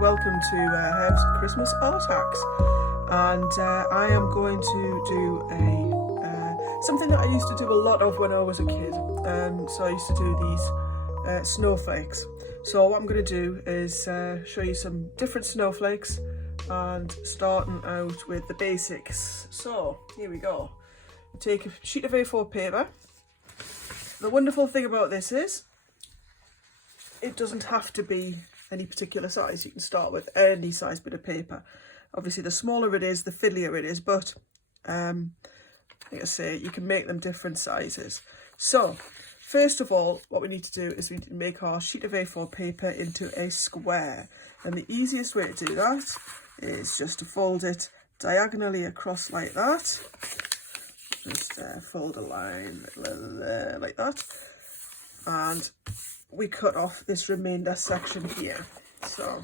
welcome to Herb's Christmas Art Hacks, and I am going to do something that I used to do a lot of when I was a kid. So I used to do these snowflakes. So what I'm going to do is show you some different snowflakes, and starting out with the basics. So here we go. Take a sheet of A4 paper. The wonderful thing about this is it doesn't have to be any particular size. You can start with any size bit of paper. Obviously the smaller it is, the fiddlier it is, but like I say, you can make them different sizes. So first of all, what we need to do is we need to make our sheet of A4 paper into a square, and the easiest way to do that is just to fold it diagonally across like that. Just fold a line like that, and we cut off this remainder section here. So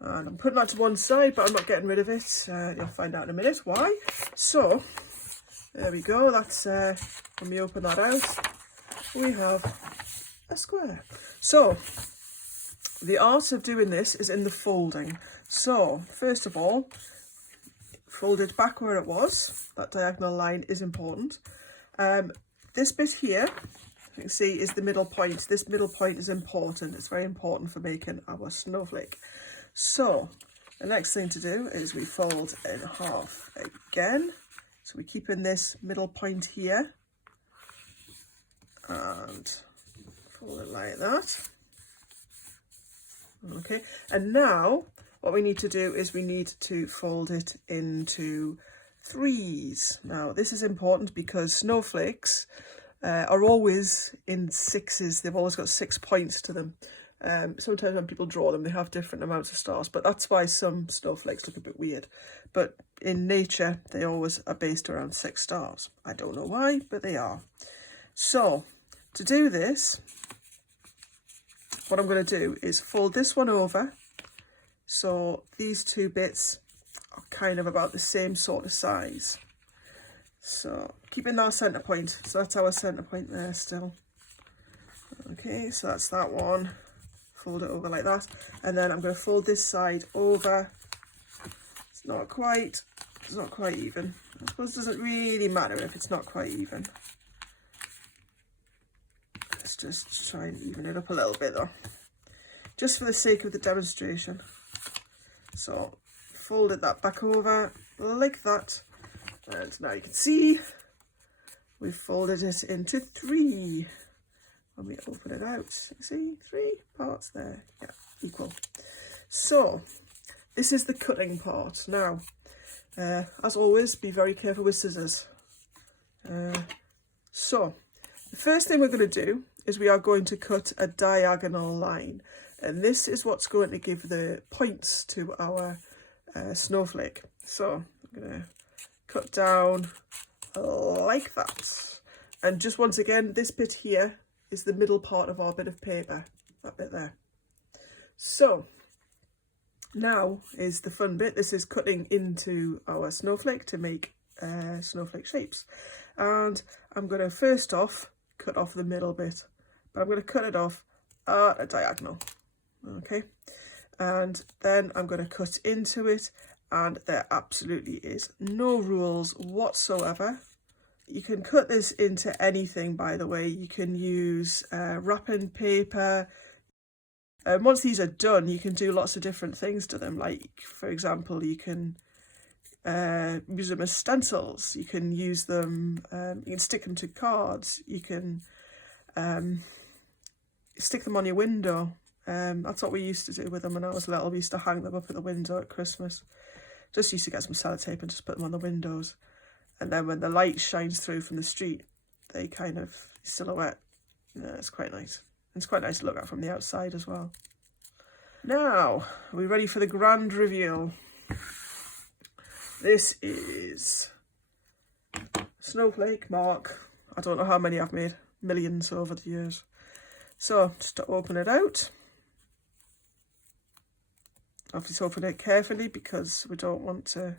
and I'm putting that to one side, but I'm not getting rid of it. You'll find out in a minute why. So there we go. That's when we open that out, we have a square. So the art of doing this is in the folding. So first of all, fold it back where it was. That diagonal line is important. This bit here, you can see, is the middle point. This middle point is important. It's very important for making our snowflake. So the next thing to do is we fold in half again. So we keep in this middle point here and fold it like that. Okay, and now what we need to do is we need to fold it into threes. Now this is important because snowflakes are always in sixes. They've always got 6 points to them. Sometimes when people draw them, they have different amounts of stars, but that's why some snowflakes look a bit weird. But in nature, they always are based around 6 stars. I don't know why, but they are. So to do this, what I'm going to do is fold this one over. So these two bits are kind of about the same sort of size. So keeping our centre point. So that's our centre point there still. Okay, so that's that one. Fold it over like that. And then I'm going to fold this side over. It's not quite even. I suppose it doesn't really matter if it's not quite even. Let's just try and even it up a little bit though, just for the sake of the demonstration. So folded that back over like that, and now you can see we've folded it into 3. When we open it out, you see 3 parts there, yeah, equal. So this is the cutting part. Now as always, be very careful with scissors. So the first thing we're going to do is we are going to cut a diagonal line, and this is what's going to give the points to our snowflake. So I'm going to cut down like that, and just once again, this bit here is the middle part of our bit of paper, that bit there. So now is the fun bit. This is cutting into our snowflake to make snowflake shapes, and I'm going to first off cut off the middle bit, but I'm going to cut it off at a diagonal. Okay, and then I'm going to cut into it, and there absolutely is no rules whatsoever. You can cut this into anything, by the way. You can use wrapping paper. Once these are done, you can do lots of different things to them. Like, for example, you can use them as stencils. You can use them, you can stick them to cards. You can stick them on your window. That's what we used to do with them when I was little. We used to hang them up at the window at Christmas. Just used to get some sellotape and just put them on the windows. And then when the light shines through from the street, they kind of silhouette. Yeah, it's quite nice. It's quite nice to look at from the outside as well. Now, are we ready for the grand reveal? This is Snowflake Mark. I don't know how many I've made, millions over the years. So just to open it out, obviously open it carefully because we don't want to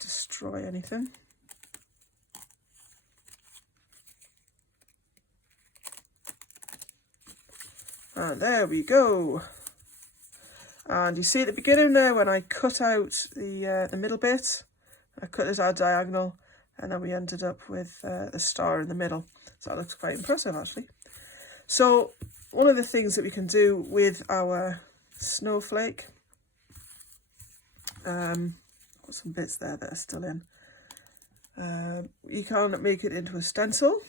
destroy anything. And there we go. And you see at the beginning there when I cut out the middle bit, I cut it out diagonal, and then we ended up with the star in the middle. So that looks quite impressive actually. So one of the things that we can do with our snowflake, got some bits there that are still in. You can make it into a stencil,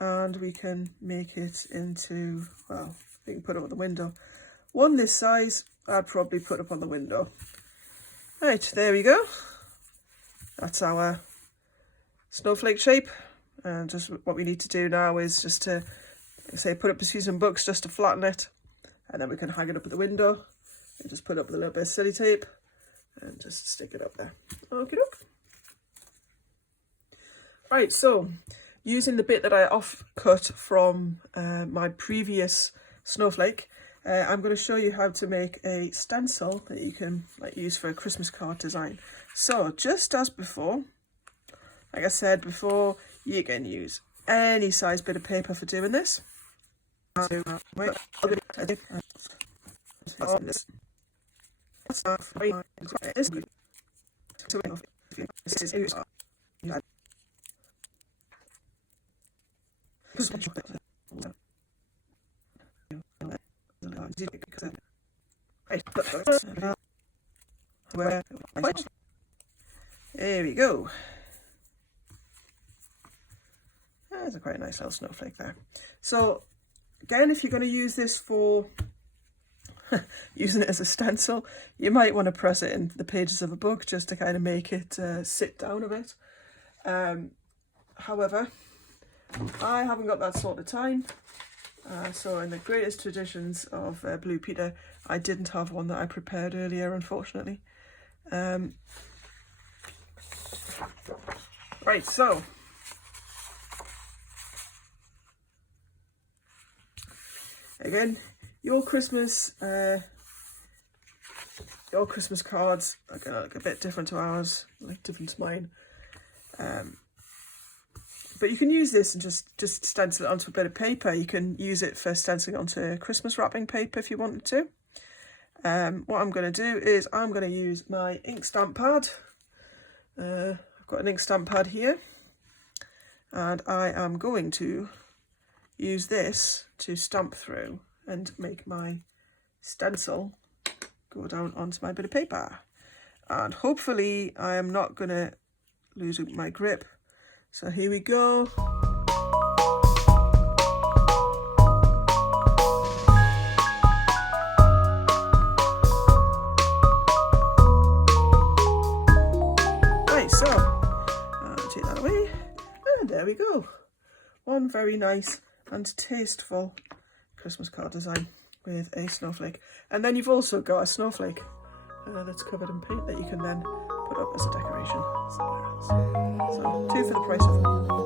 and we can make it into, well, we can put it on the window. One this size, I'd probably put up on the window. Right, there we go. That's our snowflake shape. And just what we need to do now is just to, like I say, put up a few some books just to flatten it. And then we can hang it up at the window. And just put up with a little bit of silly tape. And just stick it up there. Okie doke. Right, so using the bit that I off-cut from my previous snowflake, I'm going to show you how to make a stencil that you can use for a Christmas card design. So just as before, like I said before, you can use any size bit of paper for doing this. There we go. There's a quite nice little snowflake there. So again, if you're going to use this for using it as a stencil, you might want to press it in the pages of a book just to kind of make it sit down a bit. However, I haven't got that sort of time. So in the greatest traditions of Blue Peter, I didn't have one that I prepared earlier, unfortunately. Right, so again, your Christmas cards are gonna look a bit different to ours, like different to mine. But you can use this and just stencil it onto a bit of paper. You can use it for stenciling onto Christmas wrapping paper if you wanted to. What I'm going to do is I'm going to use my ink stamp pad. I've got an ink stamp pad here. And I am going to use this to stamp through and make my stencil go down onto my bit of paper. And hopefully I am not going to lose my grip. So here we go. Right, so I'll take that away. And there we go. One very nice and tasteful Christmas card design with a snowflake. And then you've also got a snowflake that's covered in paint that you can then put up as a decoration. So 2 for the price of 1.